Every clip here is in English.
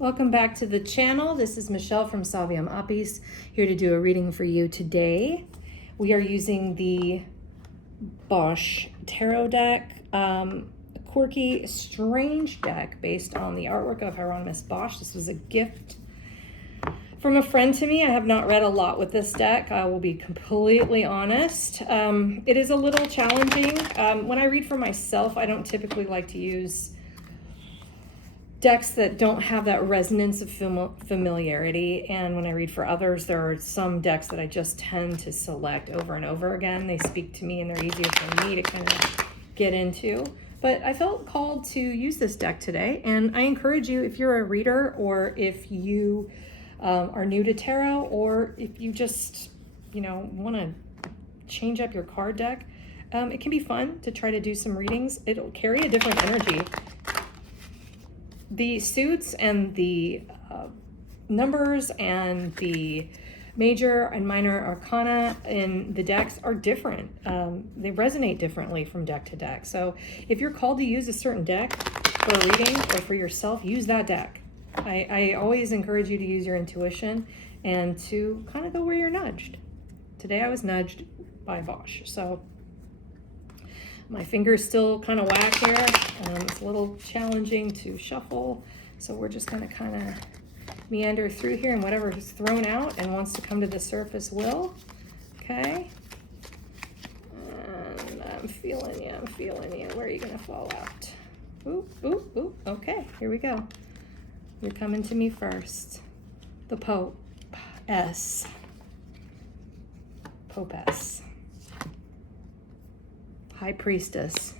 Welcome back to the channel. This is Michelle from Savium Apis, here to do a reading for you today. We are using the Bosch Tarot deck, a quirky, strange deck based on the artwork of Hieronymus Bosch. This was a gift from a friend to me. I have not read a lot with this deck, I will be completely honest. It is a little challenging. When I read for myself, I don't typically like to use decks that don't have that resonance of familiarity, and when I read for others, there are some decks that I just tend to select over and over again. They speak to me and they're easier for me to kind of get into. But I felt called to use this deck today, and I encourage you, if you're a reader or if you are new to tarot, or if you just want to change up your card deck, it can be fun to try to do some readings. It'll carry a different energy. The suits and the numbers and the major and minor arcana in the decks are different. They resonate differently from deck to deck. So if you're called to use a certain deck for a reading or for yourself, use that deck. I always encourage you to use your intuition and to kind of go where you're nudged. Today I was nudged by Bosch. So my finger's still kind of whack here. It's a little challenging to shuffle. So we're just gonna kind of meander through here, and whatever is thrown out and wants to come to the surface will. Okay. And I'm feeling you. Where are you gonna fall out? Ooh, ooh, ooh. Okay, here we go. You're coming to me first. The Pope S. Pope S. High Priestess.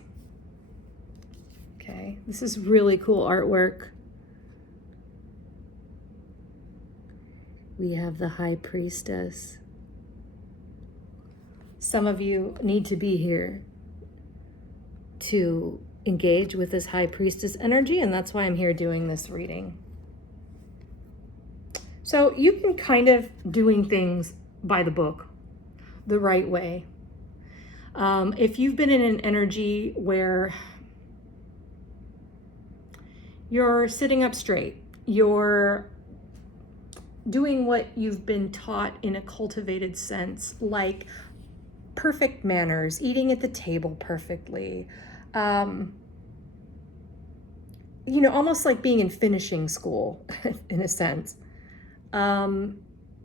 Okay, this is really cool artwork. We have the High Priestess. Some of you need to be here to engage with this High Priestess energy, and that's why I'm here doing this reading. So you can kind of doing things by the book, the right way. If you've been in an energy where you're sitting up straight, you're doing what you've been taught in a cultivated sense, like perfect manners, eating at the table perfectly, almost like being in finishing school in a sense.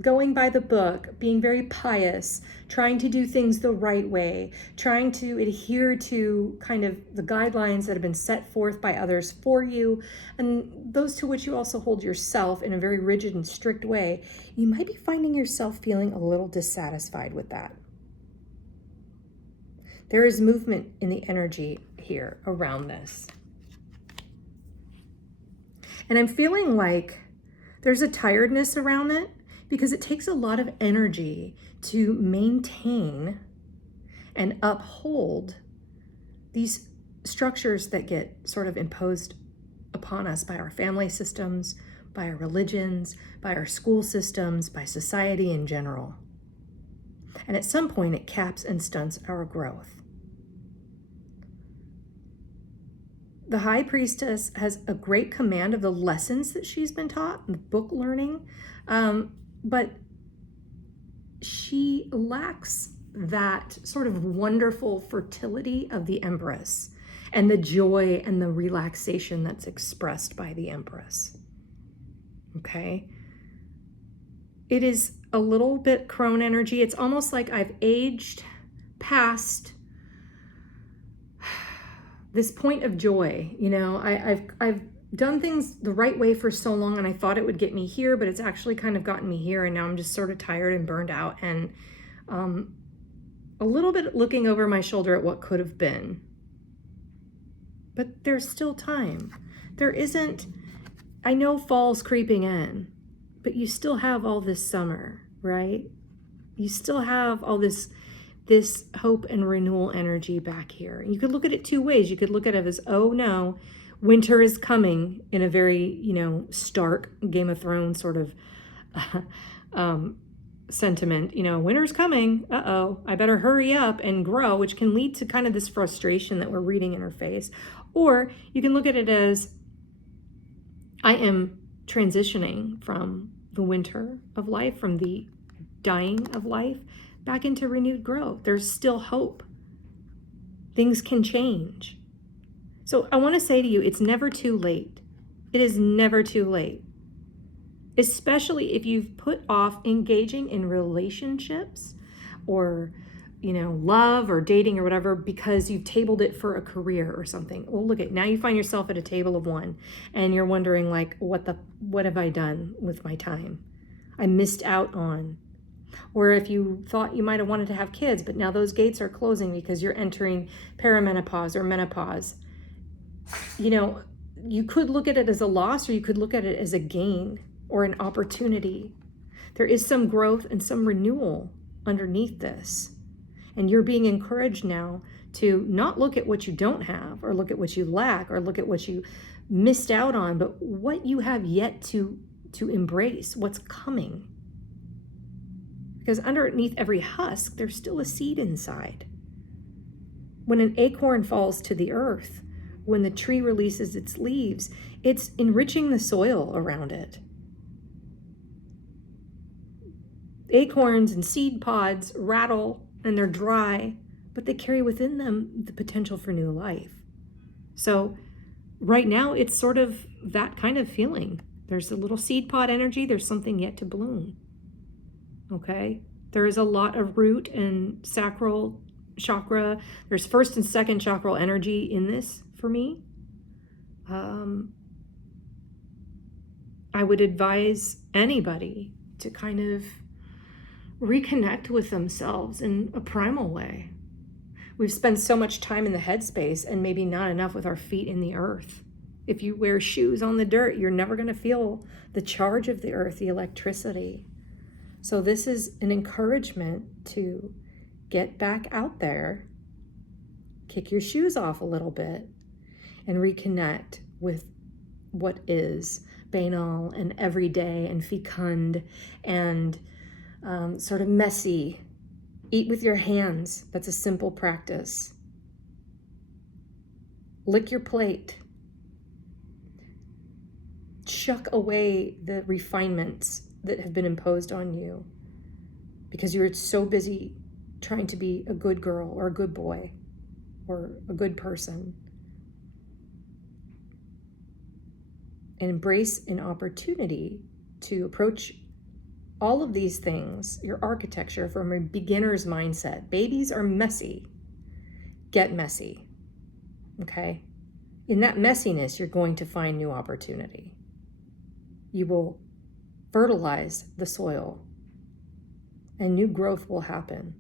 Going by the book, being very pious, trying to do things the right way, trying to adhere to kind of the guidelines that have been set forth by others for you, and those to which you also hold yourself in a very rigid and strict way, you might be finding yourself feeling a little dissatisfied with that. There is movement in the energy here around this. And I'm feeling like there's a tiredness around it, because it takes a lot of energy to maintain and uphold these structures that get sort of imposed upon us by our family systems, by our religions, by our school systems, by society in general. And at some point, it caps and stunts our growth. The High Priestess has a great command of the lessons that she's been taught, the book learning, but she lacks that sort of wonderful fertility of the Empress and the joy and the relaxation that's expressed by the Empress. Okay? It is a little bit crone energy. It's almost like I've aged past this point of joy. I've done things the right way for so long, and I thought it would get me here, but it's actually kind of gotten me here, and now I'm just sort of tired and burned out, and a little bit looking over my shoulder at what could have been. But there's still time. There isn't, I know fall's creeping in, but you still have all this summer, right? You still have all this hope and renewal energy back here. You could look at it two ways. You could look at it as, oh no, winter is coming, in a very, stark Game of Thrones sort of sentiment. Winter's coming. Uh-oh, I better hurry up and grow, which can lead to kind of this frustration that we're reading in her face. Or you can look at it as, I am transitioning from the winter of life, from the dying of life, back into renewed growth. There's still hope. Things can change. So I want to say to you, it's never too late. It is never too late. Especially if you've put off engaging in relationships or, love or dating or whatever because you've tabled it for a career or something. Well, look at now you find yourself at a table of one and you're wondering like, what have I done with my time? I missed out on. Or if you thought you might have wanted to have kids, but now those gates are closing because you're entering perimenopause or menopause. You could look at it as a loss or you could look at it as a gain or an opportunity. There is some growth and some renewal underneath this. And you're being encouraged now to not look at what you don't have or look at what you lack or look at what you missed out on, but what you have yet to embrace, what's coming. Because underneath every husk, there's still a seed inside. When an acorn falls to the earth, when the tree releases its leaves, it's enriching the soil around it. Acorns and seed pods rattle and they're dry, but they carry within them the potential for new life. So right now, it's sort of that kind of feeling. There's a little seed pod energy. There's something yet to bloom. Okay? There is a lot of root and sacral chakra. There's first and second chakral energy in this for me. I would advise anybody to kind of reconnect with themselves in a primal way. We've spent so much time in the headspace and maybe not enough with our feet in the earth. If you wear shoes on the dirt, you're never going to feel the charge of the earth, the electricity. So this is an encouragement to get back out there, kick your shoes off a little bit, and reconnect with what is banal and everyday and fecund and sort of messy. Eat with your hands. That's a simple practice. Lick your plate. Chuck away the refinements that have been imposed on you because you're so busy trying to be a good girl or a good boy or a good person. And embrace an opportunity to approach all of these things, your architecture, from a beginner's mindset. Babies are messy. Get messy. Okay? In that messiness, you're going to find new opportunity. You will fertilize the soil and new growth will happen.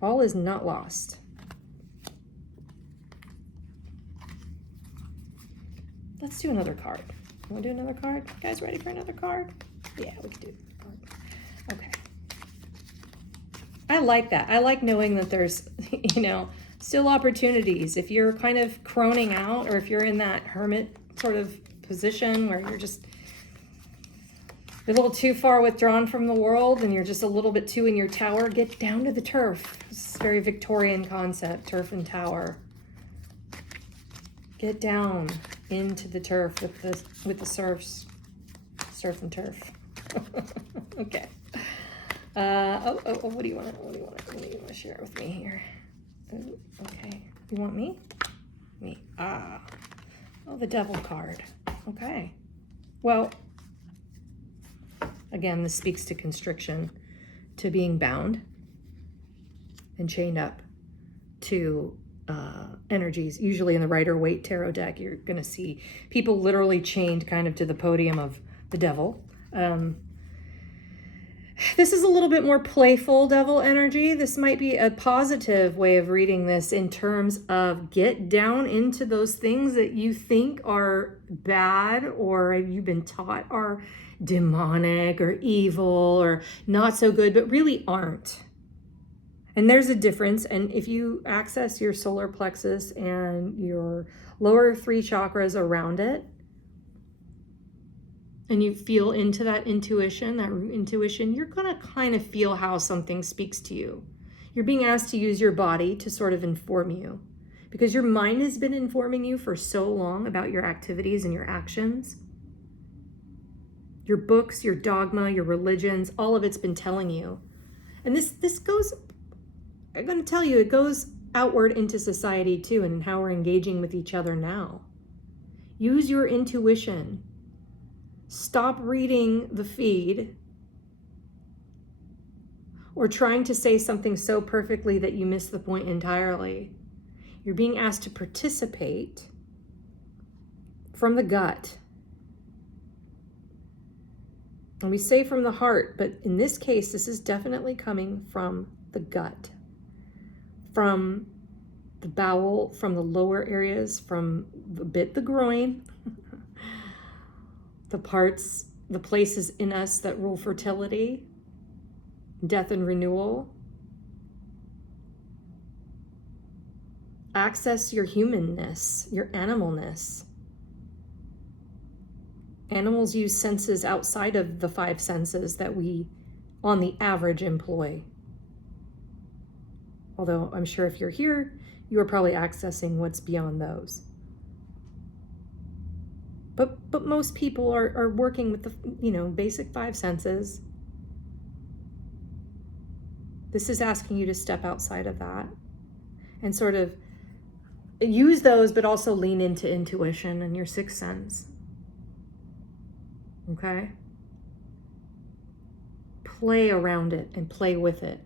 All is not lost. Let's do another card. Want to do another card? You guys ready for another card? Yeah, we can do another card. Okay. I like that. I like knowing that there's, still opportunities. If you're kind of croning out or if you're in that hermit sort of position where you're just a little too far withdrawn from the world and you're just a little bit too in your tower, get down to the turf. This is a very Victorian concept, turf and tower. Get down into the turf with the serfs. Surf and turf. Okay. What do you want to share with me here? Ooh, okay. You want me? Me. The devil card. Okay. Well, again, this speaks to constriction, to being bound and chained up to energies. Usually in the Rider-Waite tarot deck, you're going to see people literally chained kind of to the podium of the devil. This is a little bit more playful devil energy. This might be a positive way of reading this in terms of get down into those things that you think are bad or you've been taught are demonic or evil or not so good, but really aren't. And there's a difference. And if you access your solar plexus and your lower 3 chakras around it, and you feel into that intuition, you're going to kind of feel how something speaks to you. You're being asked to use your body to sort of inform you because your mind has been informing you for so long about your activities and your actions. Your books, your dogma, your religions, all of it's been telling you. And this goes, I'm going to tell you, it goes outward into society too, and how we're engaging with each other now. Use your intuition. Stop reading the feed or trying to say something so perfectly that you miss the point entirely. You're being asked to participate from the gut. And we say from the heart, but in this case, this is definitely coming from the gut, from the bowel, from the lower areas, from the groin, the parts, the places in us that rule fertility, death and renewal. Access your humanness, your animalness. Animals use senses outside of the 5 senses that we, on the average, employ. Although I'm sure if you're here, you are probably accessing what's beyond those. But most people are working with the basic 5 senses. This is asking you to step outside of that and sort of use those, but also lean into intuition and your 6th sense. Okay? Play around it and play with it.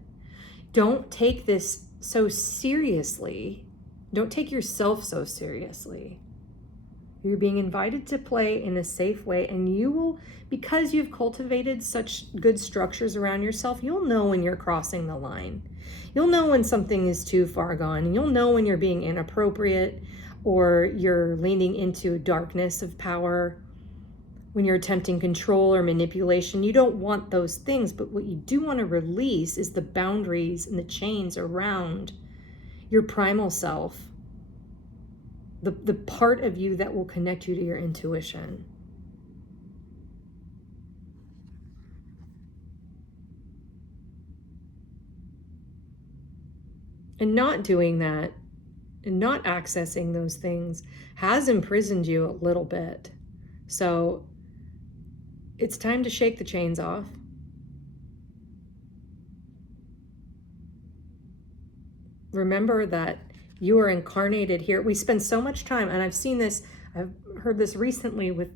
Don't take this so seriously. Don't take yourself so seriously. You're being invited to play in a safe way, and you will, because you've cultivated such good structures around yourself, you'll know when you're crossing the line. You'll know when something is too far gone, and you'll know when you're being inappropriate or you're leaning into darkness of power, when you're attempting control or manipulation. You don't want those things, but what you do want to release is the boundaries and the chains around your primal self, the part of you that will connect you to your intuition. And not doing that and not accessing those things has imprisoned you a little bit. So it's time to shake the chains off. Remember that you are incarnated here. We spend so much time, and I've seen this, I've heard this recently with,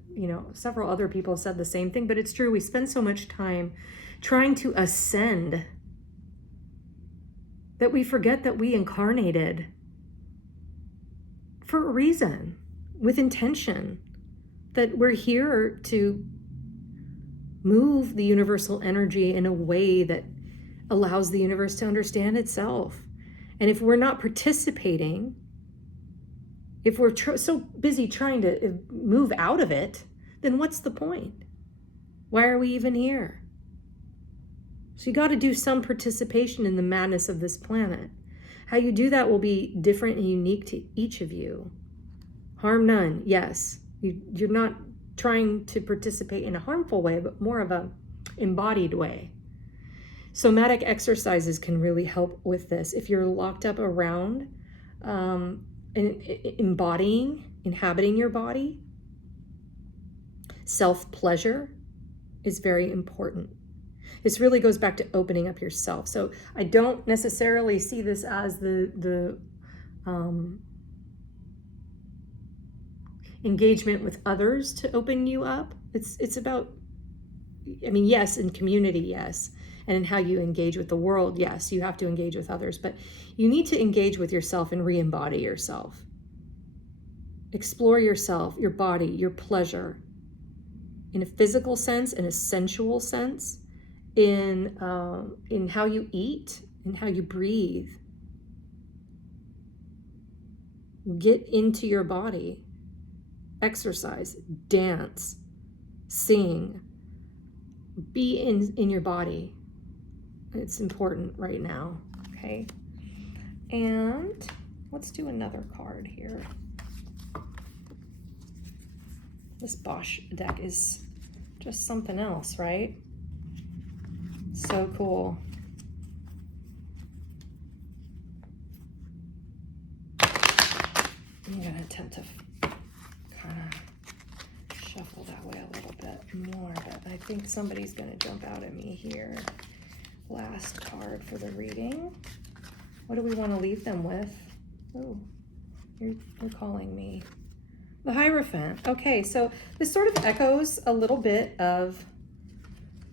several other people said the same thing, but it's true. We spend so much time trying to ascend that we forget that we incarnated for a reason, with intention, that we're here to move the universal energy in a way that allows the universe to understand itself. And if we're not participating, if we're so busy trying to move out of it, then what's the point? Why are we even here? So you got to do some participation in the madness of this planet. How you do that will be different and unique to each of you. Harm none, yes. You're not trying to participate in a harmful way, but more of a embodied way. Somatic exercises can really help with this. If you're locked up around embodying, inhabiting your body, self-pleasure is very important. This really goes back to opening up yourself. So I don't necessarily see this as the engagement with others to open you up. It's about, yes, in community, yes. And in how you engage with the world, yes, you have to engage with others, but you need to engage with yourself and re-embody yourself. Explore yourself, your body, your pleasure, in a physical sense, in a sensual sense, in how you eat, in how you breathe. Get into your body. Exercise, dance, sing. Be in your body. It's important right now, okay? And let's do another card here. This Bosch deck is just something else, right? So cool. I'm gonna attempt to kind of shuffle that way a little bit more, but I think somebody's going to jump out at me here. Last card for the reading. What do we want to leave them with? Oh, you're calling me. The Hierophant. Okay, so this sort of echoes a little bit of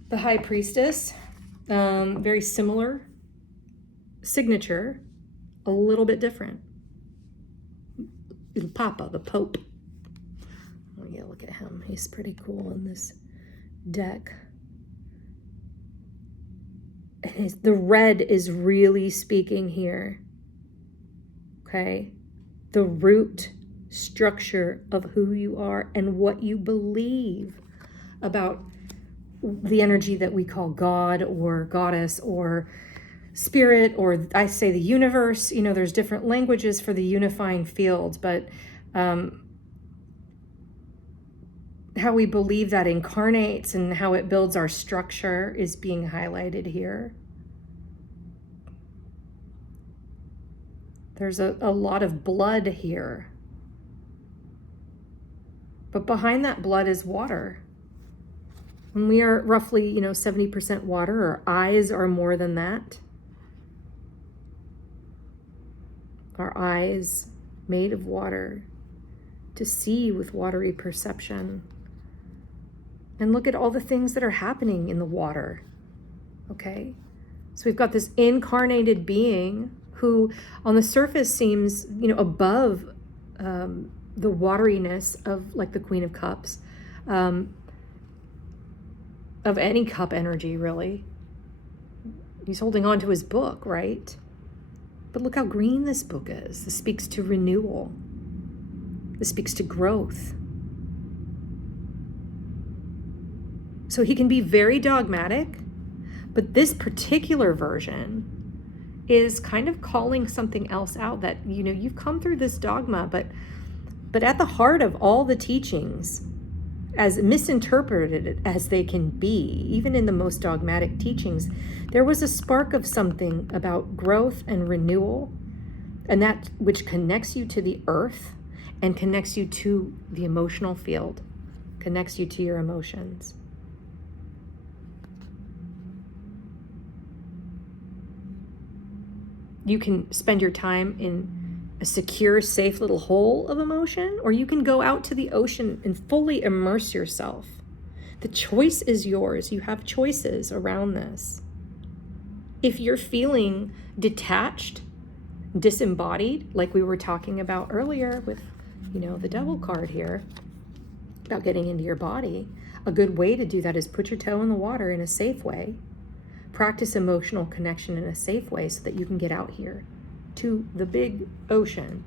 the High Priestess. Very similar signature, a little bit different. Il Papa, the Pope. Oh yeah, look at him. He's pretty cool in this deck. And the red is really speaking here. Okay? The root structure of who you are and what you believe about the energy that we call God or goddess or spirit, or I say the universe. You know, there's different languages for the unifying field, but how we believe that incarnates and how it builds our structure is being highlighted here. There's a lot of blood here. But behind that blood is water. And we are roughly, 70% water. Our eyes are more than that. Our eyes made of water to see with watery perception. And look at all the things that are happening in the water. Okay? So we've got this incarnated being who on the surface seems, above the wateriness of like the Queen of Cups, of any cup energy, really. He's holding on to his book, right? But look how green this book is. This speaks to renewal. This speaks to growth. So he can be very dogmatic, but this particular version is kind of calling something else out that, you've come through this dogma, but at the heart of all the teachings, as misinterpreted as they can be, even in the most dogmatic teachings, there was a spark of something about growth and renewal, and that which connects you to the earth and connects you to the emotional field, connects you to your emotions. You can spend your time in a secure, safe little hole of emotion, or you can go out to the ocean and fully immerse yourself. The choice is yours. You have choices around this. If you're feeling detached, disembodied, like we were talking about earlier with, the Devil card here, about getting into your body, a good way to do that is put your toe in the water in a safe way. Practice emotional connection in a safe way so that you can get out here to the big ocean.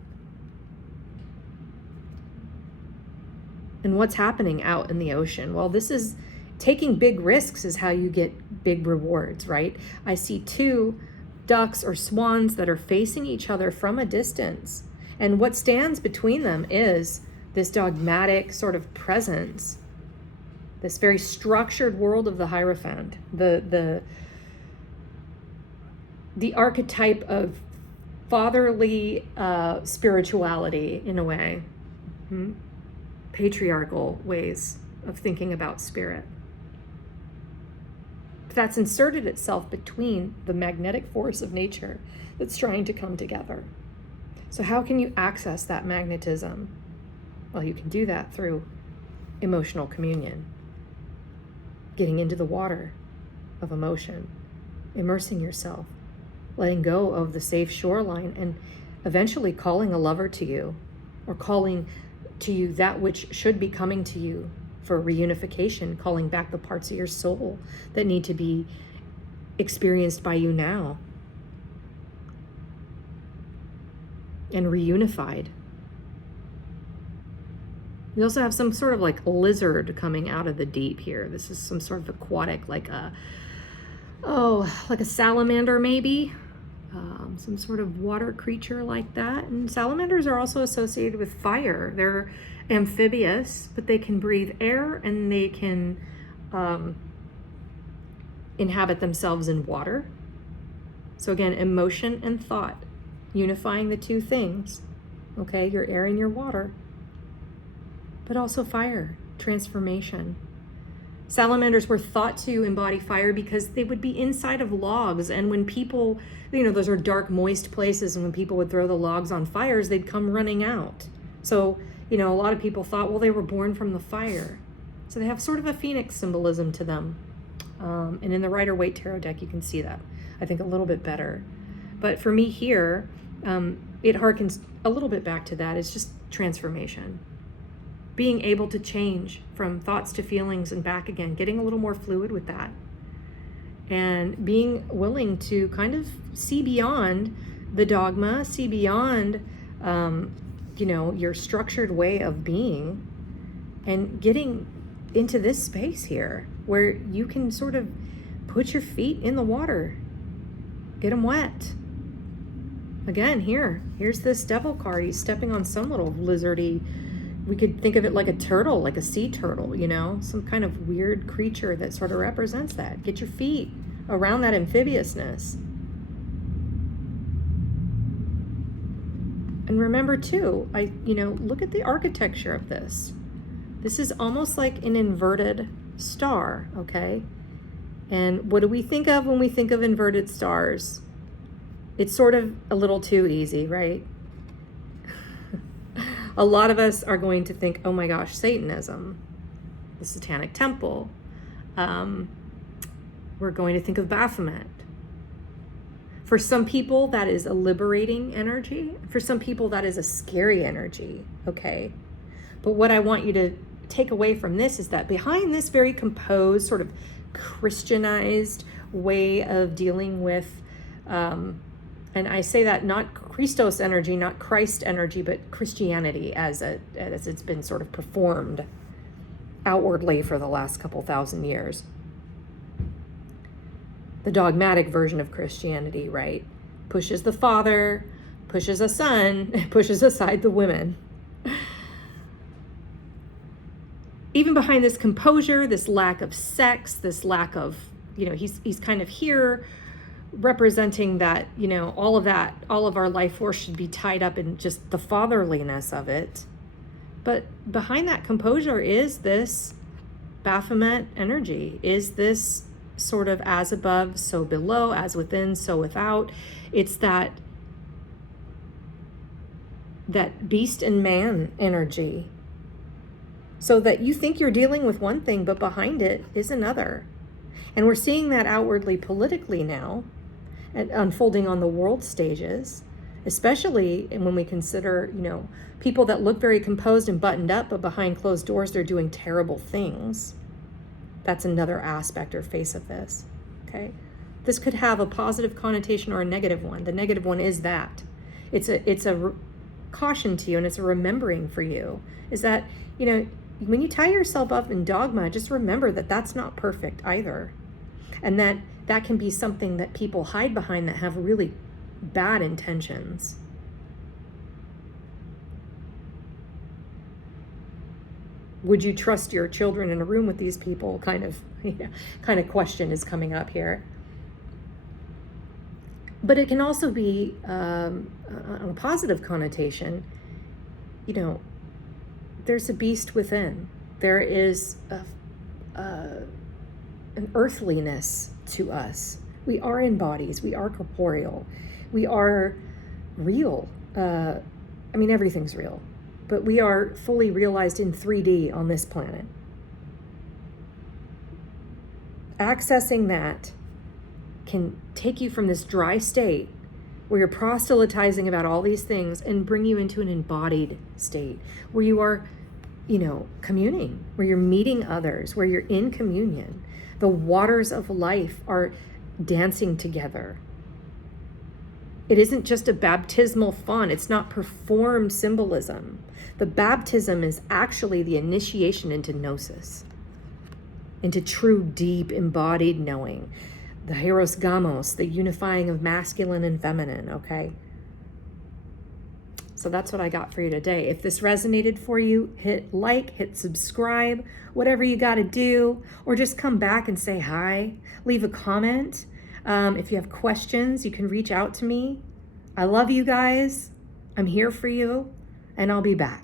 And what's happening out in the ocean? Well, this is taking big risks is how you get big rewards, right? I see two ducks or swans that are facing each other from a distance. And what stands between them is this dogmatic sort of presence, this very structured world of the Hierophant, the archetype of fatherly spirituality in a way, patriarchal ways of thinking about spirit. That's inserted itself between the magnetic force of nature that's trying to come together. So how can you access that magnetism? Well, you can do that through emotional communion, getting into the water of emotion, immersing yourself, letting go of the safe shoreline, and eventually calling a lover to you, or calling to you that which should be coming to you for reunification, calling back the parts of your soul that need to be experienced by you now and reunified. We also have some sort of like lizard coming out of the deep here. This is some sort of aquatic, like a salamander maybe. Some sort of water creature like that. And salamanders are also associated with fire. They're amphibious, but they can breathe air and they can inhabit themselves in water. So again, emotion and thought, unifying the two things. Okay, your air and your water. But also fire, transformation. Salamanders were thought to embody fire because they would be inside of logs. And when people, those are dark, moist places. And when people would throw the logs on fires, they'd come running out. So, a lot of people thought, well, they were born from the fire. So they have sort of a phoenix symbolism to them. And in the Rider-Waite Tarot deck, you can see that, I think, a little bit better. But for me here, it harkens a little bit back to that. It's just transformation. Being able to change from thoughts to feelings and back again, getting a little more fluid with that. And being willing to kind of see beyond the dogma, see beyond, your structured way of being, and getting into this space here where you can sort of put your feet in the water, get them wet. Again, here's this devil card. He's stepping on some little lizardy, we could think of it like a turtle, like a sea turtle, some kind of weird creature that sort of represents that. Get your feet around that amphibiousness. And remember too, look at the architecture of this. This is almost like an inverted star, okay? And what do we think of when we think of inverted stars? It's sort of a little too easy, right? A lot of us are going to think, oh my gosh, Satanism, the Satanic Temple. We're going to think of Baphomet. For some people, that is a liberating energy. For some people, that is a scary energy, okay? But what I want you to take away from this is that behind this very composed, sort of Christianized way of dealing with, and I say that not Christos energy, not Christ energy, but Christianity as it's been sort of performed outwardly for the last couple thousand years. The dogmatic version of Christianity, right? Pushes the father, pushes a son, pushes aside the women. Even behind this composure, this lack of sex, this lack of, he's kind of here representing that, all of our life force should be tied up in just the fatherliness of it. But behind that composure is this Baphomet energy, is this sort of as above, so below, as within, so without. It's that beast and man energy. So that you think you're dealing with one thing, but behind it is another. And we're seeing that outwardly politically now, and unfolding on the world stages, especially when we consider, people that look very composed and buttoned up, but behind closed doors, they're doing terrible things. That's another aspect or face of this, okay? This could have a positive connotation or a negative one. The negative one is that. It's a caution to you, and it's a remembering for you, is that, when you tie yourself up in dogma, just remember that that's not perfect either. And that can be something that people hide behind that have really bad intentions. Would you trust your children in a room with these people? Kind of question is coming up here. But it can also be a positive connotation. There's a beast within. There is an earthliness to us. We are in bodies. We are corporeal. We are real. Everything's real. But we are fully realized in 3D on this planet. Accessing that can take you from this dry state where you're proselytizing about all these things and bring you into an embodied state where you are, communing, where you're meeting others, where you're in communion. The waters of life are dancing together. It isn't just a baptismal font. It's not performed symbolism. The baptism is actually the initiation into gnosis, into true, deep, embodied knowing. The hieros gamos, the unifying of masculine and feminine, okay? So that's what I got for you today. If this resonated for you, hit like, hit subscribe, whatever you got to do, or just come back and say hi, leave a comment. If you have questions, you can reach out to me. I love you guys. I'm here for you, and I'll be back.